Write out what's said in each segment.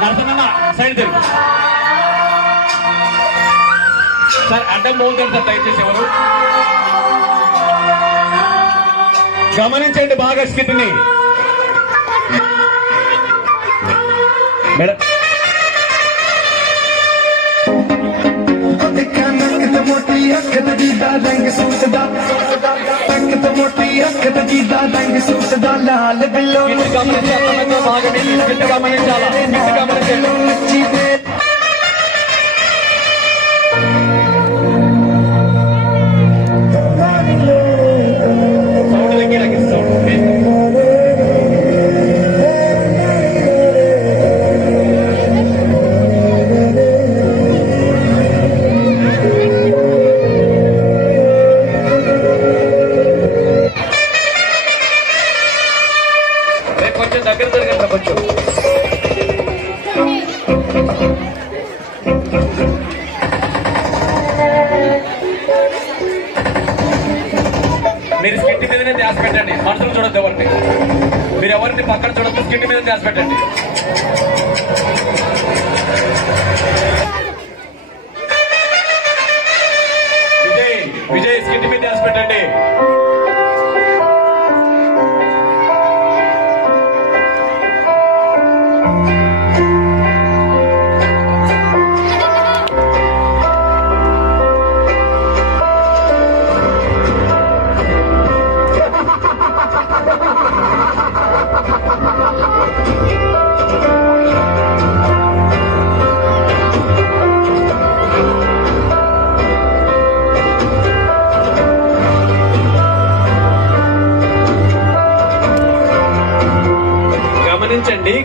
Narasanna side తిరుగు sir. అడ్డం పోతుంది సార్ దయచేసి ఎవరు గమనించండి బాగా స్కిట్ని మేడం. मोटी अख जीदा रंग सूटदा तक मोटी अख जीदा रंग सूटदा लाल बिल्लो దగ్గర జరగండి కొంచెం. మీరు స్కిట్ మీదనే ధ్యాస పెట్టండి, మనుషులు చూడొద్దు ఎవరిని. మీరు ఎవరిని పక్కన చూడొద్దు, స్కిట్ మీద ధ్యాస పెట్టండి. విజయ్ స్కిట్ మీద ధ్యాస పెట్టండి.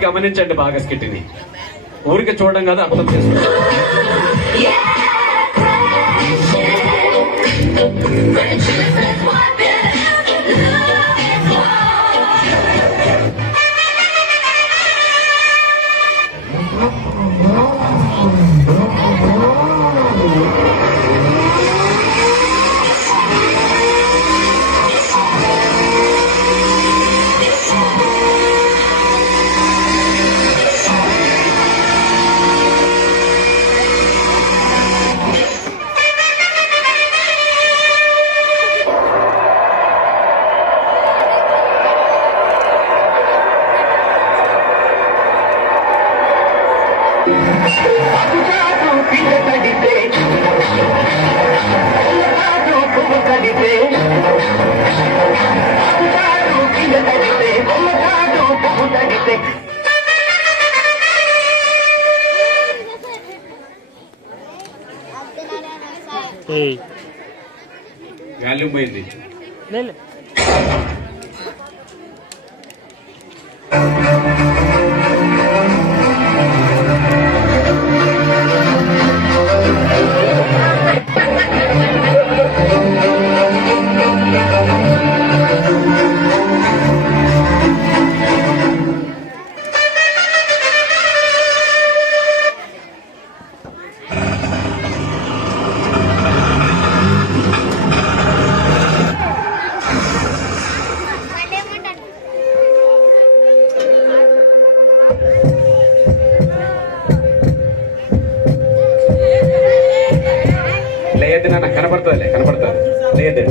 గమనించండి బాగా స్కిట్ని. ఊరికి చూడడం కాదు, అర్థం చేసుకోండి. వాల్యూమ్ పోయింది. లేదు నాన్న, కనపడుతుంది లేదు.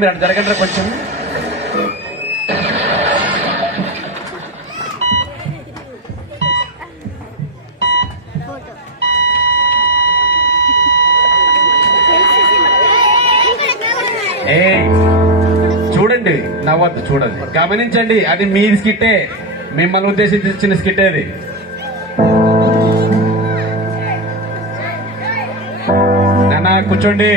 మీరు అటు జరగండి కొంచెం. చూడండి, నవ్వద్దు, చూడండి, గమనించండి. అది మీ స్కిట్టే, మిమ్మల్ని ఉద్దేశించి ఇచ్చిన స్కిట్ అది. నాన్న కూర్చోండి.